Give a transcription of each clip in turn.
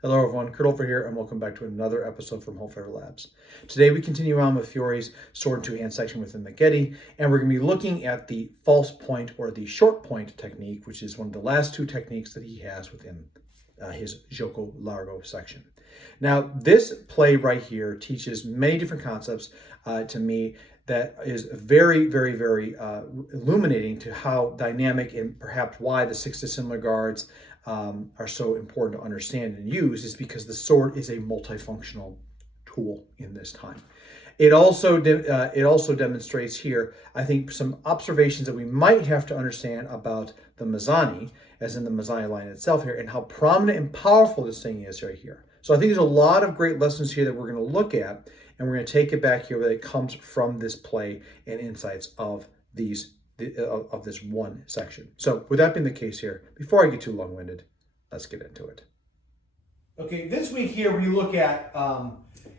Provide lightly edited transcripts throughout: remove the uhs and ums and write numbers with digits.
Hello everyone, Kurt Olfer here, and welcome back to another episode from Fiore Labs. Today we continue on with Fiore's sword and two-hand section within the Gedi, and we're going to be looking at the false point or the short point technique, which is one of the last two techniques that he has within his gioco largo section. Now, this play right here teaches many different concepts to me that is very, very, very illuminating to how dynamic and perhaps why the six dissimilar guards are so important to understand and use, is because the sword is a multifunctional tool in this time. It also demonstrates here, I think, some observations that we might have to understand about the mezzani, as in the mezzani line itself here, and how prominent and powerful this thing is right here. So I think there's a lot of great lessons here that we're going to look at, and we're going to take it back here that it comes from this play and insights of these of this one section. So with that being the case here, before I get too long-winded, let's get into it. Okay, this week here we look at,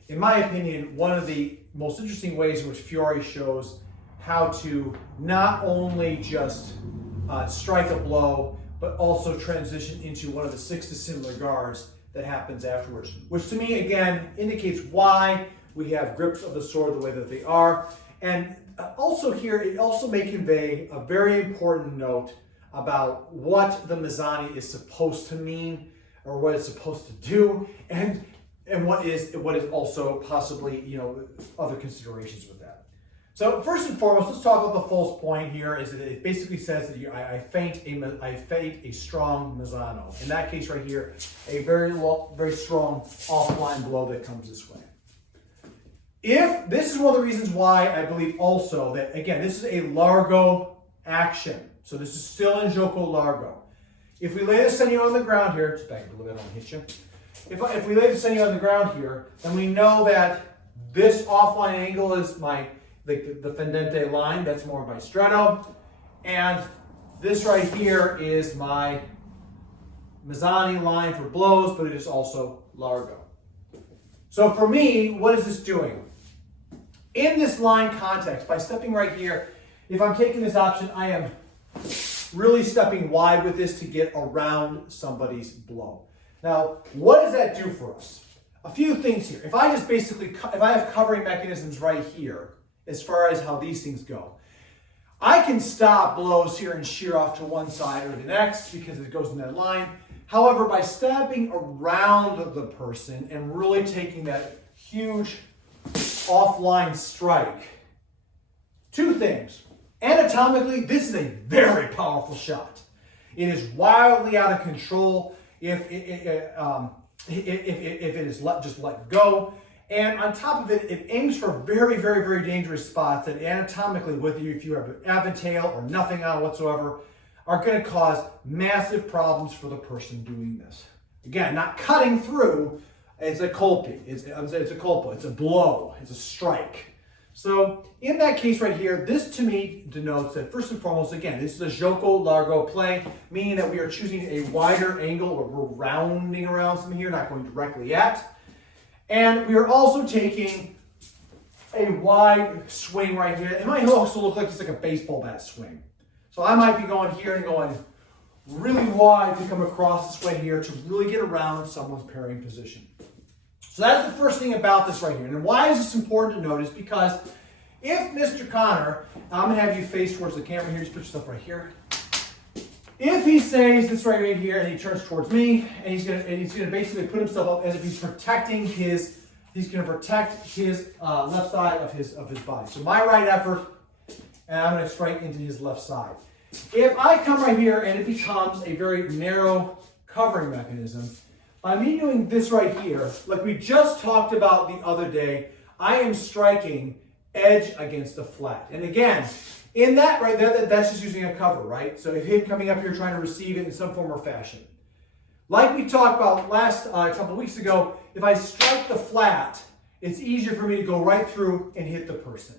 in my opinion, one of the most interesting ways in which Fiore shows how to not only just strike a blow, but also transition into one of the six dissimilar guards that happens afterwards, which to me, again, indicates why we have grips of the sword the way that they are. And also here, it also may convey a very important note about what the mezzani is supposed to mean, or what it's supposed to do, and what is also possibly, other considerations with that. So first and foremost, let's talk about the false point here. Is that it basically says that I feint a strong mezzano. In that case right here, a very strong offline blow that comes this way. If this is one of the reasons why I believe also that, again, this is a largo action. So this is still in gioco largo. If we lay the segno on the ground here, just back a little bit, I don't hit you. If we lay the segno on the ground here, then we know that this offline angle is the fendente line, that's more my stretto. And this right here is my mezzani line for blows, but it is also largo. So for me, what is this doing? In this line context, by stepping right here, if I'm taking this option, I am really stepping wide with this to get around somebody's blow. Now, what does that do for us? A few things here. If I have covering mechanisms right here, as far as how these things go, I can stop blows here and shear off to one side or the next because it goes in that line. However, by stabbing around the person and really taking that huge offline strike, two things. Anatomically, this is a very powerful shot. It is wildly out of control if it is just let go. And on top of it, it aims for very, very, very dangerous spots that anatomically, whether if you have an aventail or nothing on whatsoever, are going to cause massive problems for the person doing this. Again, not cutting through, it's a colpi, it's a colpo, it's a blow, it's a strike. So in that case right here, this to me denotes that first and foremost, again, this is a gioco largo play, meaning that we are choosing a wider angle, or we're rounding around something here, not going directly at. And we are also taking a wide swing right here. It might also look like it's like a baseball bat swing. So I might be going here and going really wide to come across this way here to really get around someone's parrying position. So that's the first thing about this right here. And why is this important to note is because if Mr. Connor, I'm going to have you face towards the camera here, just put yourself right here. If he says this right here and he turns towards me and he's going to basically put himself up as if he's protecting his, he's going to protect his left side of his body. So my right effort, and I'm going to strike into his left side. If I come right here and it becomes a very narrow covering mechanism, by me doing this right here, like we just talked about the other day, I am striking edge against the flat. And again, in that right there, that's just using a cover, right? So if him coming up here trying to receive it in some form or fashion. Like we talked about last couple of weeks ago, if I strike the flat, it's easier for me to go right through and hit the person.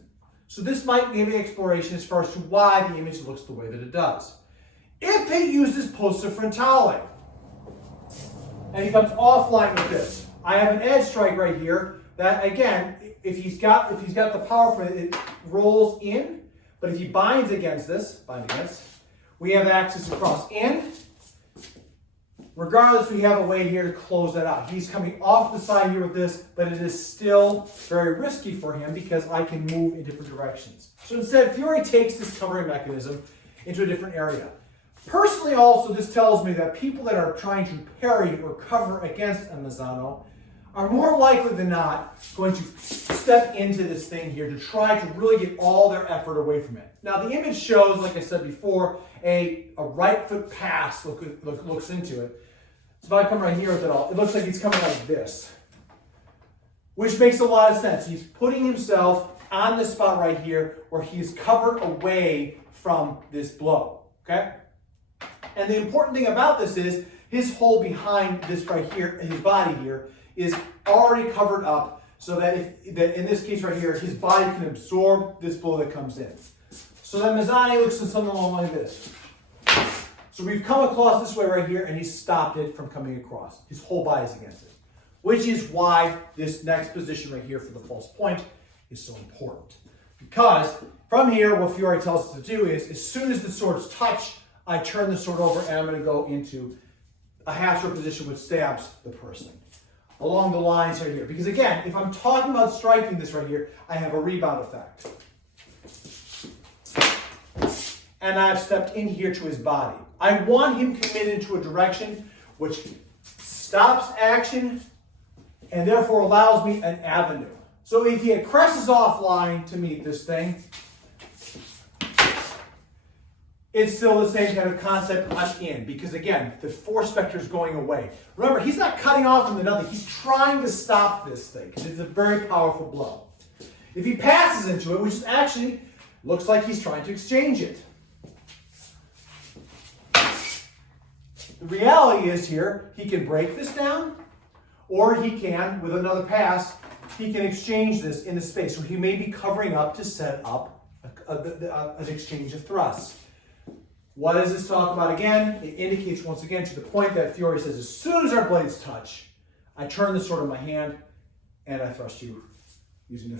So this might give me exploration as far as to why the image looks the way that it does. If he uses posta frontale, and he comes offline with this, I have an edge strike right here that, again, if he's got the power for it, it rolls in. But if he binds against this, we have access across in Regardless, we have a way here to close that out. He's coming off the side here with this, but it is still very risky for him because I can move in different directions. So instead, Fiore takes this covering mechanism into a different area. Personally, also, this tells me that people that are trying to parry or cover against a Mezzano are more likely than not going to step into this thing here to try to really get all their effort away from it. Now, the image shows, like I said before, a right foot pass looks into it. So if I come right here with it all, it looks like he's coming like this, which makes a lot of sense. He's putting himself on the spot right here where he's covered away from this blow, okay? And the important thing about this is his hole behind this right here, his body here, is already covered up so that in this case right here, his body can absorb this blow that comes in. So that Mezzano looks something along like this. So we've come across this way right here, and he's stopped it from coming across. His whole body's against it, which is why this next position right here for the false point is so important. Because from here, what Fiore tells us to do is, as soon as the swords touch, I turn the sword over, and I'm going to go into a half-sword position which stabs the person along the lines right here. Because again, if I'm talking about striking this right here, I have a rebound effect. And I've stepped in here to his body. I want him committed into a direction which stops action and therefore allows me an avenue. So if he crosses offline to meet this thing, it's still the same kind of concept. I'm in, because again, the force vector is going away. Remember, he's not cutting off into nothing. He's trying to stop this thing because it's a very powerful blow. If he passes into it, which actually looks like he's trying to exchange it. The reality is here, he can break this down, or he can, with another pass, he can exchange this in the space. So he may be covering up to set up an exchange of thrusts. What does this talk about again? It indicates once again to the point that Fiore says, as soon as our blades touch, I turn the sword in my hand and I thrust you using the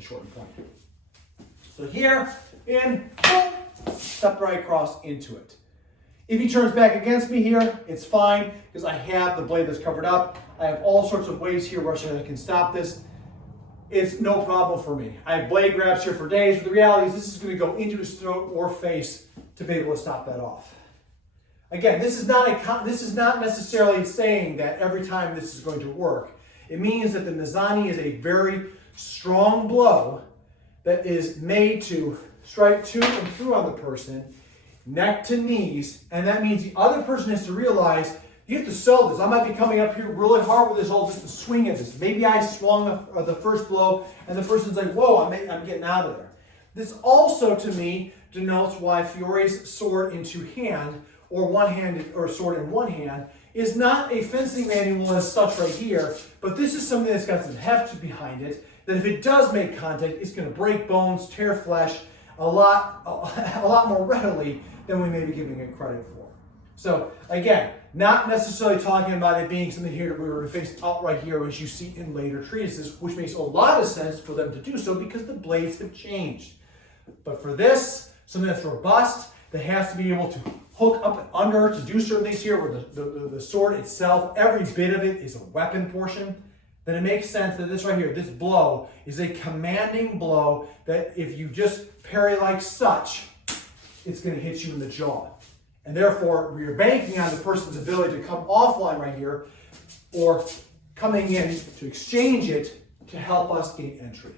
shortened point. So here, in, boom, step right across into it. If he turns back against me here, it's fine because I have the blade that's covered up. I have all sorts of ways here where I can stop this. It's no problem for me. I have blade grabs here for days, but the reality is this is going to go into his throat or face to be able to stop that off. Again, this is not necessarily saying that every time this is going to work. It means that the Mezzano is a very strong blow that is made to strike to and through on the person, neck to knees, and that means the other person has to realize, you have to sell this. I might be coming up here really hard with this all just to swing at this. Maybe I swung the first blow, and the person's like, whoa, I'm getting out of there. This also, to me, denotes why Fiore's sword in two hand, or one-handed, or sword in one hand, is not a fencing manual as such right here, but this is something that's got some heft behind it, that if it does make contact, it's going to break bones, tear flesh, a lot more readily than we may be giving it credit for. So again, not necessarily talking about it being something here that we were to face out right here as you see in later treatises, which makes a lot of sense for them to do so because the blades have changed. But for this, something that's robust, that has to be able to hook up and under to do certain things here where the sword itself, every bit of it is a weapon portion, then it makes sense that this right here, this blow, is a commanding blow that if you just parry like such, it's going to hit you in the jaw. And therefore, we're banking on the person's ability to come offline right here or coming in to exchange it to help us gain entry.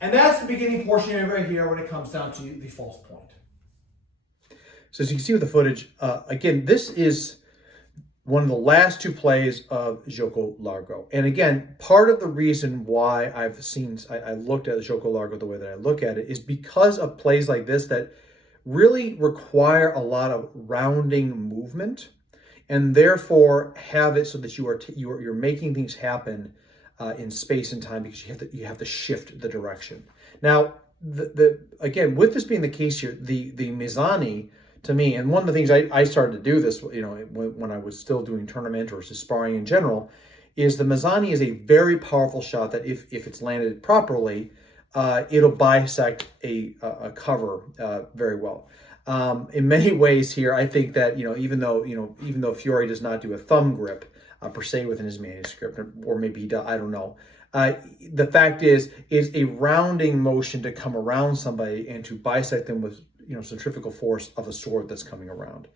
And that's the beginning portion right here when it comes down to the false point. So as you can see with the footage, again, this is one of the last two plays of Gioco Largo. And again, part of the reason why I looked at the Gioco Largo the way that I look at it is because of plays like this that really require a lot of rounding movement and therefore have it so that you're making things happen in space and time because you have to shift the direction. Now, again, with this being the case here, the Mezzano, to me, and one of the things I started to do this, when I was still doing tournament or just sparring in general, is the Mezzano is a very powerful shot that if it's landed properly, it'll bisect a cover very well. In many ways here, I think that, even though Fiore does not do a thumb grip per se within his manuscript, or maybe he does, I don't know. The fact is a rounding motion to come around somebody and to bisect them with, centrifugal force of a sword that's coming around.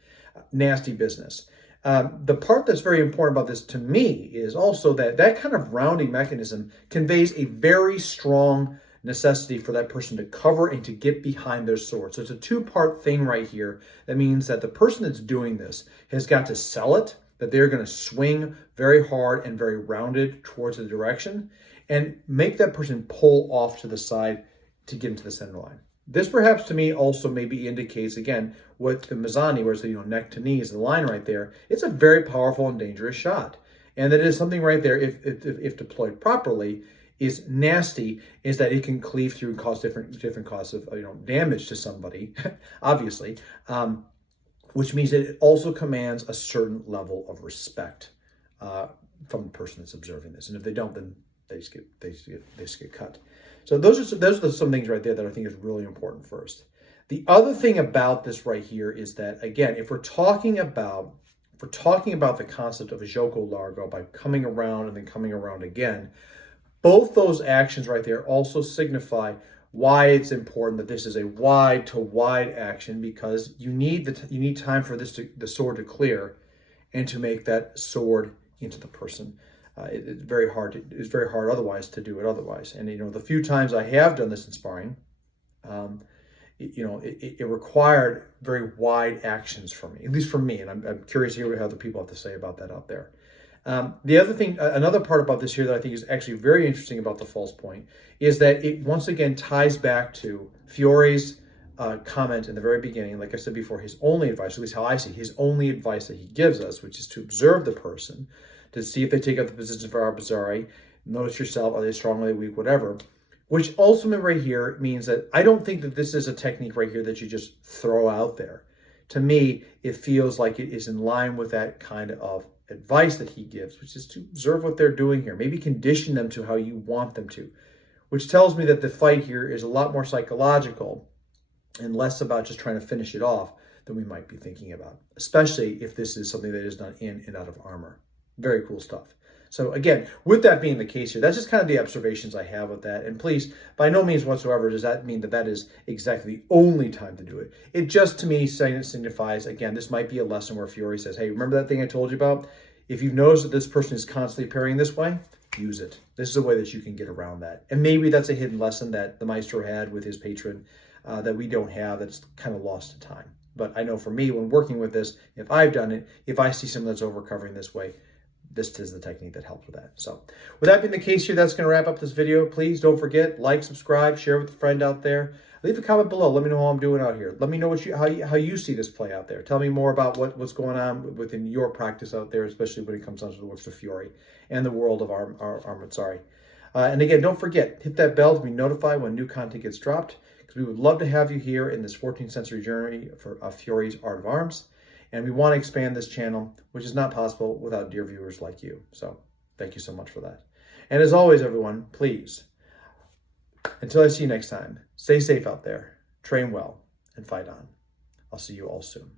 Nasty business. The part that's very important about this to me is also that kind of rounding mechanism conveys a very strong necessity for that person to cover and to get behind their sword. So it's a two-part thing right here. That means that the person that's doing this has got to sell it, that they're going to swing very hard and very rounded towards the direction, and make that person pull off to the side to get into the center line. This perhaps to me also maybe indicates, again, what the Mezzano, where's the neck to knee is the line right there. It's a very powerful and dangerous shot. And that is something right there, if deployed properly, is nasty, is that it can cleave through and cause different causes of damage to somebody, obviously, which means that it also commands a certain level of respect from the person that's observing this. And if they don't, then they just get cut. So those are some things right there that I think is really important first. The other thing about this right here is that, again, if we're talking about the concept of a gioco largo by coming around and then coming around again, both those actions right there also signify why it's important that this is a wide to wide action, because you need time for the sword to clear and to make that sword into the person. It's very hard. It's very hard otherwise to do it otherwise. And the few times I have done this in sparring, it required very wide actions for me, at least for me. And I'm curious to hear what other people have to say about that out there. The other thing, another part about this here that I think is actually very interesting about the false point is that it once again ties back to Fiore's comment in the very beginning. Like I said before, his only advice, at least how I see his only advice that he gives us, which is to observe the person, to see if they take up the position for our Bizzarri, notice yourself, are they strong, are they weak, whatever, which ultimately right here means that I don't think that this is a technique right here that you just throw out there. To me, it feels like it is in line with that kind of advice that he gives, which is to observe what they're doing here, maybe condition them to how you want them to, which tells me that the fight here is a lot more psychological and less about just trying to finish it off than we might be thinking about, especially if this is something that is done in and out of armor. Very cool stuff. So again, with that being the case here, that's just kind of the observations I have with that. And please, by no means whatsoever does that mean that that is exactly the only time to do it. It just, to me, signifies, again, this might be a lesson where Fiore says, hey, remember that thing I told you about? If you've noticed that this person is constantly parrying this way, use it. This is a way that you can get around that. And maybe that's a hidden lesson that the Maestro had with his patron that we don't have, that's kind of lost to time. But I know for me, when working with this, if I've done it, if I see someone that's over-covering this way, this is the technique that helps with that. So with that being the case here, that's going to wrap up this video. Please don't forget, like, subscribe, share with a friend out there. Leave a comment below. Let me know how I'm doing out here. Let me know how you see this play out there. Tell me more about what's going on within your practice out there, especially when it comes down to the works of Fiore and the world of our Mezzari. And again, don't forget, hit that bell to be notified when new content gets dropped, because we would love to have you here in this 14th century journey of Fiore's Art of Arms. And we want to expand this channel, which is not possible without dear viewers like you. So thank you so much for that. And as always, everyone, please, until I see you next time, stay safe out there, train well, and fight on. I'll see you all soon.